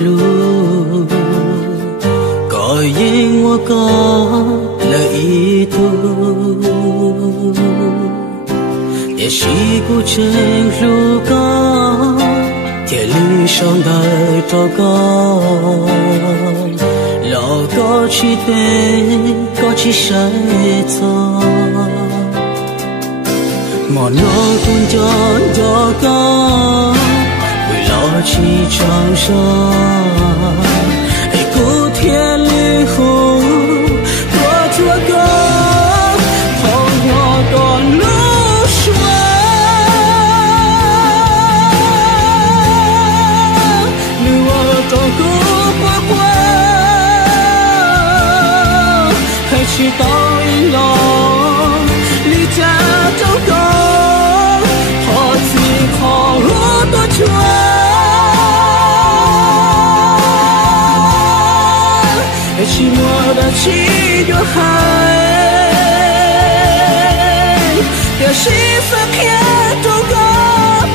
路，có yên我có lời tu也是古城路高铁路上的糟糕老高起飞高起谁走我老公叫糟糕为老起长沙哎古铁路后多糟糕同我的路去到一路，离家走高，何止可多远？爱情我的起就海，有时分偏走高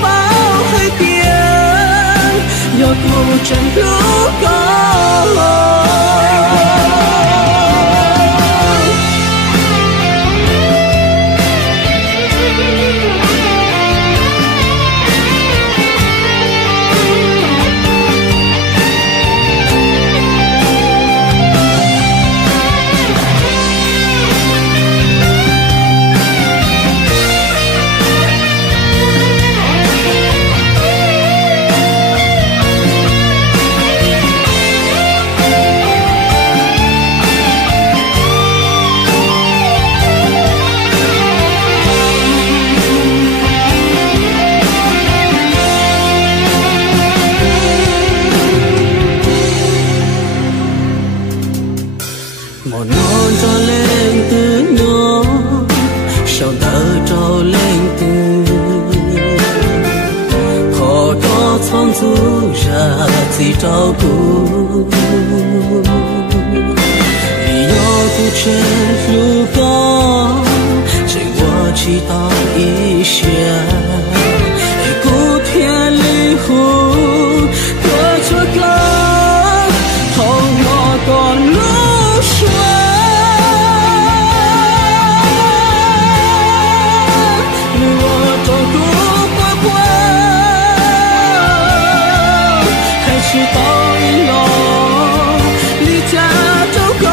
包海边，有不真路高。một non cho lên từ nó sau đó trao lên từ khó có phong du ra thì trao cũ vì do tu trên lúc có chỉ qua chỉ ta ý xe cố thiên lý hữu có cho con không ngờ còn去到一路，离家走高，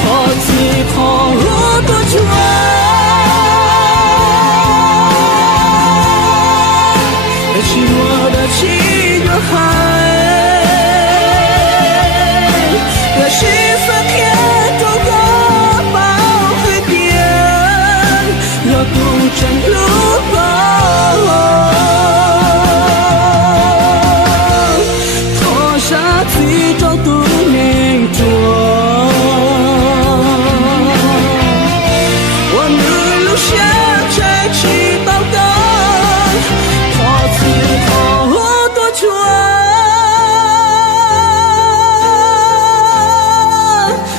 何止可多远？爱情我的起就海，有时分偏走高包海边，有不真路高。自找独命中，我女路下摘起宝刀，花枝好多圈，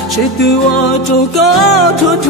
谁对我走高脱脱。